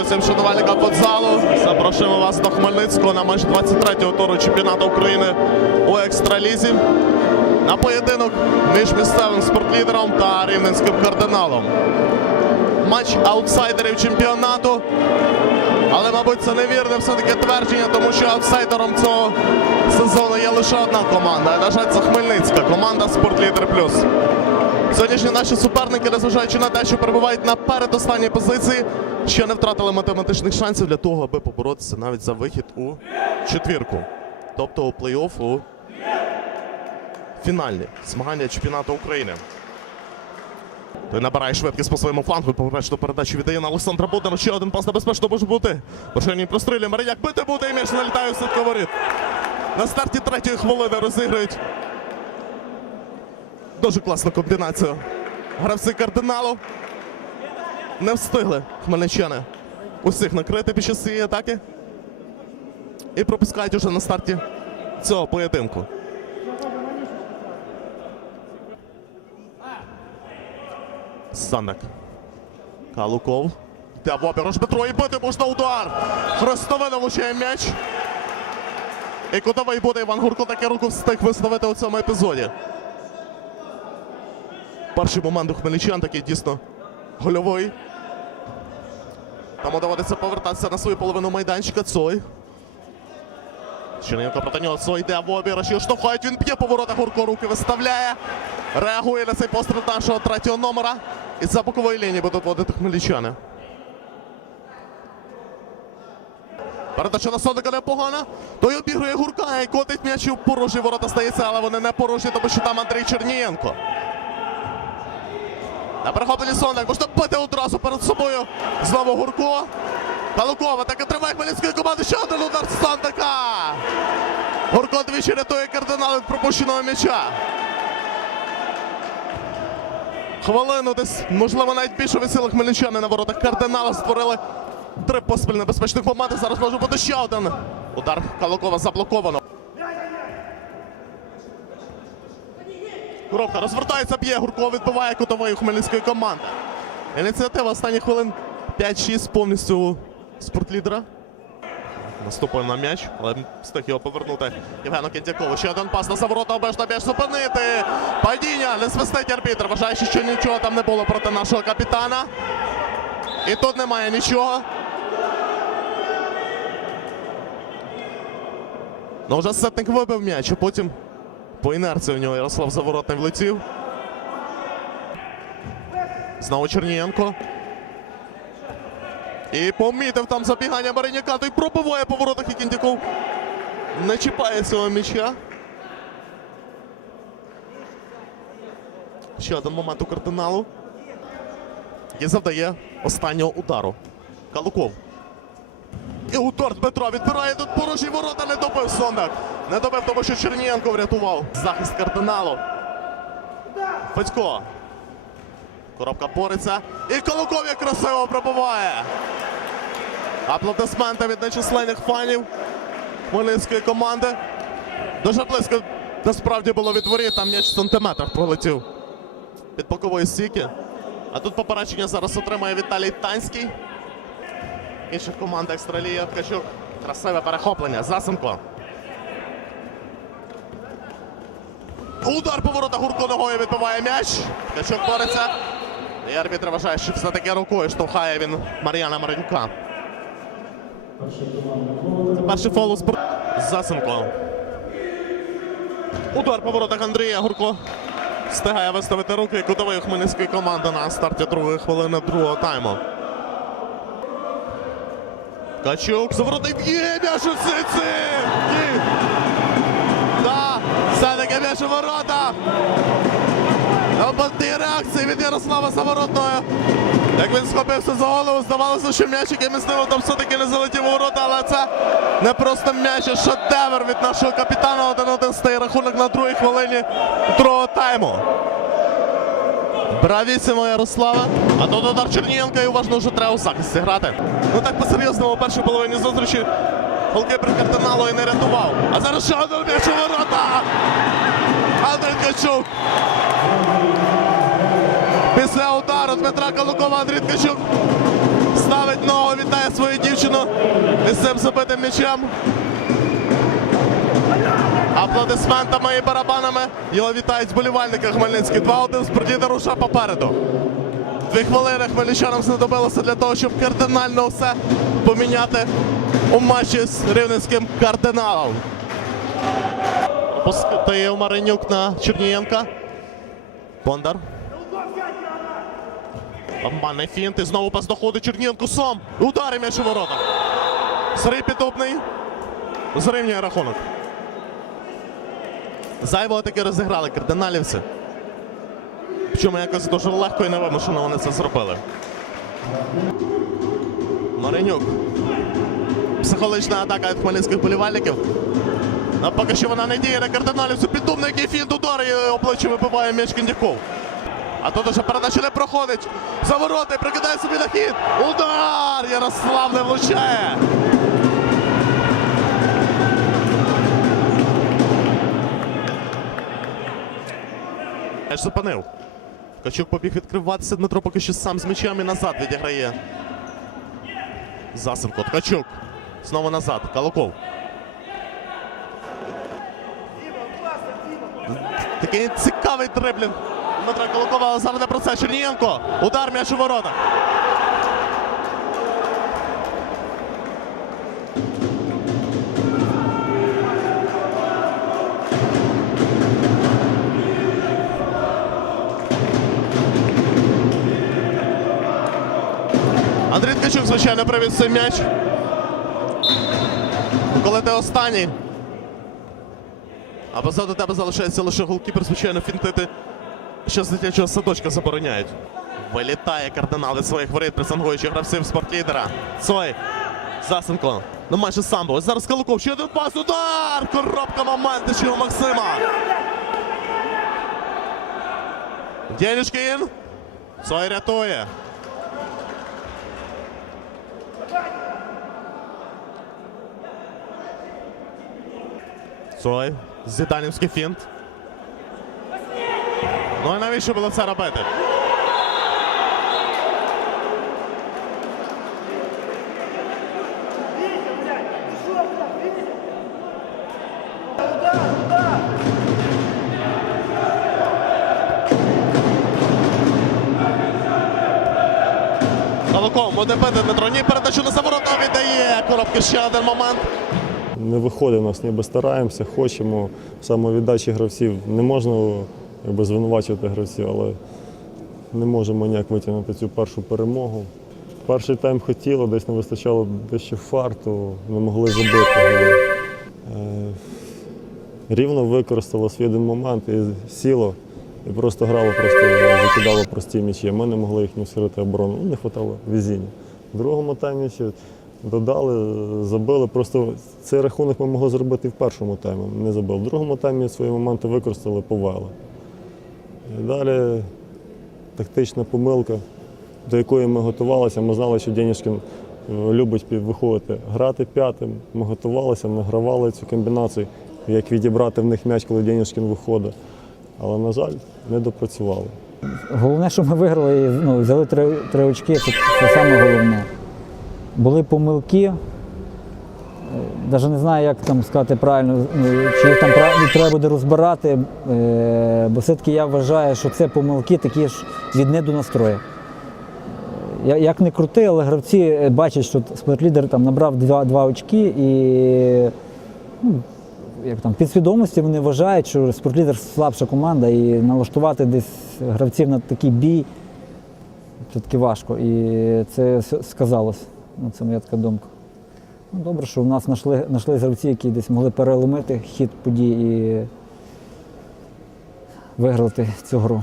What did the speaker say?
усім шанувальникам футзалу. Запрошуємо вас до Хмельницького на матч 23-го туру чемпіонату України у екстралізі. На поєдинок між місцевим спортлідером та рівненським кардиналом. Матч аутсайдерів чемпіонату. Але, мабуть, це невірне все-таки твердження, тому що аутсайдером цього сезону є лише одна команда. На жаль, це Хмельницька команда Спортлідер Плюс. Сьогоднішні наші суперники, незважаючи на те, що перебувають на передостанній позиції, ще не втратили математичних шансів для того, аби поборотися навіть за вихід у четвірку. Тобто у плей-офф у фінальні змагання чемпіонату України. Той набирає швидкість по своєму флангу. Повернечну передачу віддає на Олександра Боднара. Ще один пас небезпечно може бути. Поширені прострілює. Маріяк бити буде і м'яч налітає у сітку. На старті третьої хвилини розіграють Дуже класну комбінацію. Гравці кардиналу не встигли хмельничани усіх накрити під час цієї атаки. І пропускають уже на старті цього поєдинку. Санек. Калуков. Йде в Петро і бити можна удар. Хрестовина влучає м'яч. І кутовий буде Іван Гурко таки руку встиг виставити у цьому епізоді. Перший момент у хмельничан такий дійсно гольовий. Тому доводиться повертатися на свою половину майданчика. Цой. Черненко проти нього Цой йде в обіграш. Його штовхають. Він п'є поворота Гурко руки виставляє. Реагує на цей постріл нашого третього номера. І за бокової лінії будуть водити хмельничани. Передача на Соника непогана. Той обігрує Гурка і котить м'яч у порожні ворота стається, але вони не порожні, тому що там Андрій Чернієнко. На перехопленні Соник можна бити одразу перед собою. Знову Гурко. Калукова таки триває хмельницької команди. Ще один удар Сандика. Гурко двічі рятує кардинал від пропущеного м'яча. Хвилину десь, можливо, навіть більше висіли хмельничани на воротах кардинала. Створили три поспіль небезпечних моменти. Зараз може бути ще один. Удар Калукова заблоковано. Коробка розвертається, б'є, Гурко відбиває кутової хмельницької команди. Ініціатива останніх хвилин 5-6 повністю спортлідера. Наступає на м'яч, але встиг повернути Євгену Кентякову. Ще один пас на заворота, обежно м'яч зупинити. Падіння, не свистить арбітр, вважаючи, що нічого там не було проти нашого капітана. І тут немає нічого. Ну вже сетник вибив м'яч, а потім по інерції у нього Ярослав Заворотний влетів. Знову Чернієнко. І помітив там забігання Мариняка. Той пробиває по воротах і Кіндяков не чіпає цього м'яча. Ще один момент у кардиналу. І завдає останнього удару. Калуков. І удар Дмитро відбирає тут порожні ворота, не добив Сондак. Не добив, тому що Чернієнко врятував. Захист кардиналу. Федько. Коробка бореться. І Колоков як красиво пробиває. Аплодисменти від нечисленних фанів Хмельницької команди. Дуже близько насправді було від воріт, там м'яч в сантиметрах пролетів від бокової стійки. А тут попередження зараз отримає Віталій Танський. Інших команд Екстралія Ткачук. Красиве перехоплення. Засенко. Удар поворота Гурко ногою відбиває м'яч. Ткачук бореться. І арбітр вважає, що все-таки рукою штовхає він Мар'яна Маринюка. Перший фол у спор... Засенко. Удар по воротах Андрія Гурко. Встигає виставити руки кутової хмельницької команди на старті другої хвилини другого тайму. Качук заворотний б'є м'яч у сиці! Ні! Да! Все-таки м'яч у ворота! Ободні реакції від Ярослава Заворотного. Як він схопився за голову, здавалося, що м'яч, який мислив, там все-таки не залетів у ворота, але це не просто м'яч, а шедевр від нашого капітана. 1-1 стає рахунок на другій хвилині другого тайму. Бравісимо Ярослава. А тут удар Чернієнка і уважно вже треба у захисті грати. Ну так по-серйозному у першій половині зустрічі голкіпер кардиналу і не рятував. А зараз ще один м'яч у ворота. Ткачук. Після удару Дмитра Калукова Андрій Ткачук ставить ногу, вітає свою дівчину із цим забитим м'ячем. Аплодисментами і барабанами його вітають вболівальники Хмельницький. 2-1 спортійна руша попереду. Дві хвилини хмельничанам знадобилося для того, щоб кардинально все поміняти у матчі з рівненським кардиналом. Пускає Маринюк на Чернієнка. Бондар. Обманний фінт і знову пас доходить Чернінку сам. Удари м'яч у ворота. Срій підопний. Зрівнює рахунок. Зайво таки розіграли кардиналівці. Причому якось дуже легко і невимушено вони це зробили. Маринюк. Психологічна атака від хмельницьких болівальників. А поки що вона не діє на кардиналівцю. Піддубний який фінт удар і обличчя вибиває м'яч Кіндяков. А тут уже передача не проходить. За ворота і прикидає собі на хід. Удар! Ярослав не влучає. Аж зупинив. Качук побіг відкриватися. Дмитро поки що сам з м'ячем і назад відіграє. Засенко. Ткачук. Знову назад. Калуков. Такий цікавий дриблінг. Дмитра Калукова, але зараз не про це. Чернієнко. Удар м'яч у ворота. Андрій Ткачук, звичайно, привіз цей м'яч. Коли ти останній. А позаду тебе залишається лише голкіпер, звичайно, фінтити. Що з дитячого садочка забороняють. Вилітає кардинал від своїх воріт, пресангуючи гравців спортлідера. Цой. Засенко. Ну майже сам був. Ось Зараз Калуков. Ще один пас. Удар! Коробка у Максима. Дєнішкін. Цой рятує. Цой. Зіданівський фінт. Ну і навіщо було це робити? Калуков, буде бити Дмитро. Ні, передачу на заворота віддає. Коробки ще один момент. Не виходить у нас, ніби стараємося, хочемо. В самовіддачі гравців не можна якби, звинувачувати гравців, але не можемо ніяк витягнути цю першу перемогу. Перший тайм хотіло, десь не вистачало дещо фарту, не могли забити. голи. Е, Рівно використало свій один момент і сіло, і просто грало, просто закидало прості м'ячі. Ми не могли їхню всерити оборону. Ну, не вистачало везіння. В другому таймі додали, забили. Просто цей рахунок ми могли зробити в першому таймі. Не забили. В другому таймі свої моменти використали, повели. І далі тактична помилка, до якої ми готувалися. Ми знали, що Денішкін е, любить виходити грати п'ятим. Ми готувалися, награвали цю комбінацію, як відібрати в них м'яч, коли Денішкін виходить. Але, на жаль, не допрацювали. Головне, що ми виграли і ну, взяли три, три очки, це, це саме головне. Були помилки. Навіть не знаю, як там сказати правильно, ну, чи їх там треба буде розбирати, е, бо все-таки я вважаю, що це помилки такі ж від не до настрою. Як не крути, але гравці е, бачать, що спортлідер там набрав два, два очки і ну, як там, підсвідомості вони вважають, що спортлідер слабша команда і налаштувати десь гравців на такий бій все-таки важко. І це сказалось. Ну, це моя така думка. Ну, добре, що в нас знайшли, знайшли гравці, які десь могли переломити хід подій і виграти цю гру.